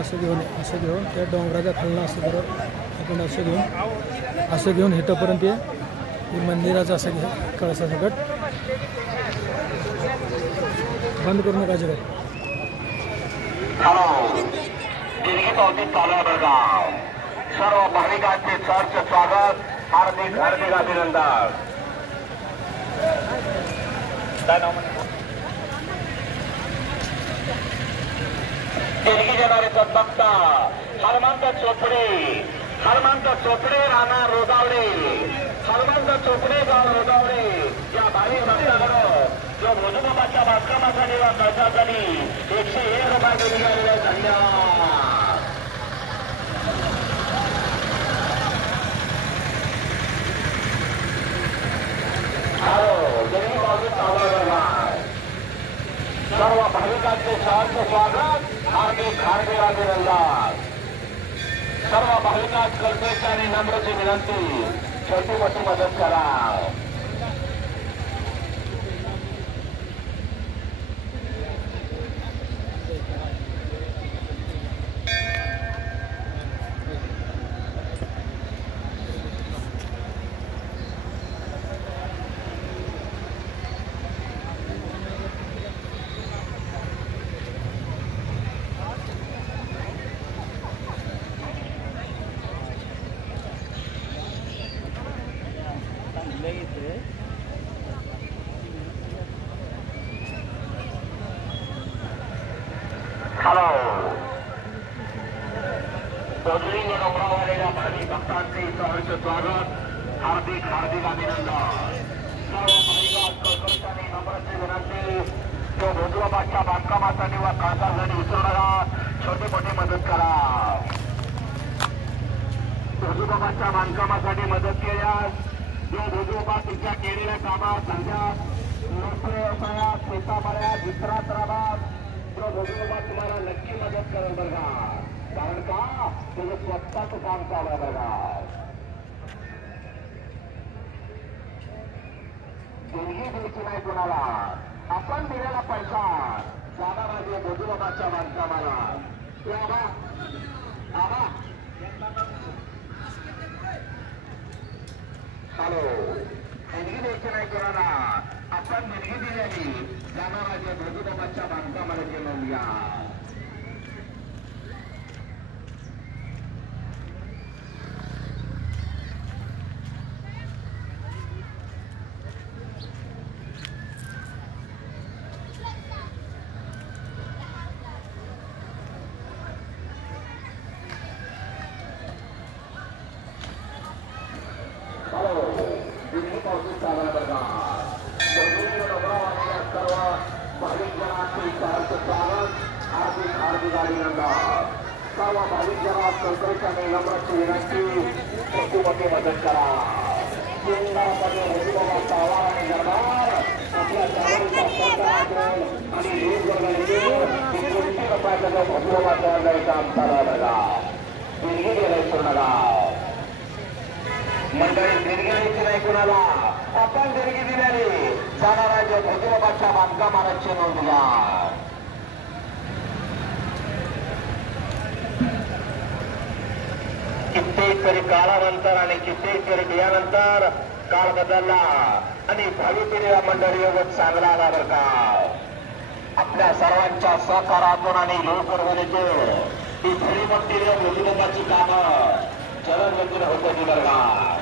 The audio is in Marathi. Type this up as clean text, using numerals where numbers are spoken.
असं घेऊन त्या डोंगराच्या खालनं असं घेऊन इथंपर्यंत हे मंदिराचं असं घ्या कळसासकट बंद करू नका जगात सर्व भाविकांचे सहर्ष स्वागत हार्दिक अभिनंदन देणगी देणारे सद्भक्त हनुमंत चोपडे राणा रोजावडे गाव रोजावडे या भाविक भक्तांकडे जो भोजबाबाच्या बांधकामासाठी व खर्चासाठी 101 रुपये निघालेले धन्यवाद सर्व भाविकांचे सहर्ष स्वागत हार्दिक अभिनंदन सर्व भाविकांत कल्पेश आणि नम्रची विनंती छोटी मोठी मदत करा हॅलो पोचलेल्या डोंगरावरील भाविक भक्तांचे सहर्ष स्वागत हार्दिक अभिनंदन सर्व भाविकांत कळकळीने नम्रची विनंती जो भोजबाबाच्या बांधकामासाठी व खर्चासाठी विसरू नका छोटी मोठी मदत करा भोजबाबाच्या बांधकामासाठी मदत केल्यास जो भोजबाबा तुमच्या केलेल्या कामात धंद्यात नोकरी व्यवसायात शेतामळ्यात विश्रांतराबाद भोजबाबा तुम्हाला नक्की मदत करेल बघा कारण का तुझं स्वतःच काम चालू बघा देणगी द्यायची नाही कुणाला आपण दिलेला पैसा जाणार आहे भोजबाबाच्या बांधकामाला हॅलो देणगी द्यायची नाही कुणाला आपण देणगी दिलेली जाणार आहे भोजबाबाच्या बांधकामाला गेलो या सर्व भाविक जनात कल्पेशाने नम्रची विनंती छोटी मोठी मदत करा सुंदरपणे भोजबाबाचा आवाज आणि दरबार आपल्या चावडीचा सरकार आणि रुपयाचं भोजबाबाचं काम चालू बघा देणगी गेलं पूर्णगाव मंडळी देणगी द्यायची नाही कुणाला आपण देणगी दिल्याने जाणारा जो भोजबाबाच्या बांधकामाला नोंद घ्या कित्येक तरी काळानंतर आणि कित्येक तरी यानंतर काळ बदलला आणि भावी पिढीला मंडळी योग चांगला आला बरं का आपल्या सर्वांच्या सहकारातून आणि लोकवर्गणीतून ही खरी मोठी भोजबाबाची कामं जलद गतीने होत होती बरं का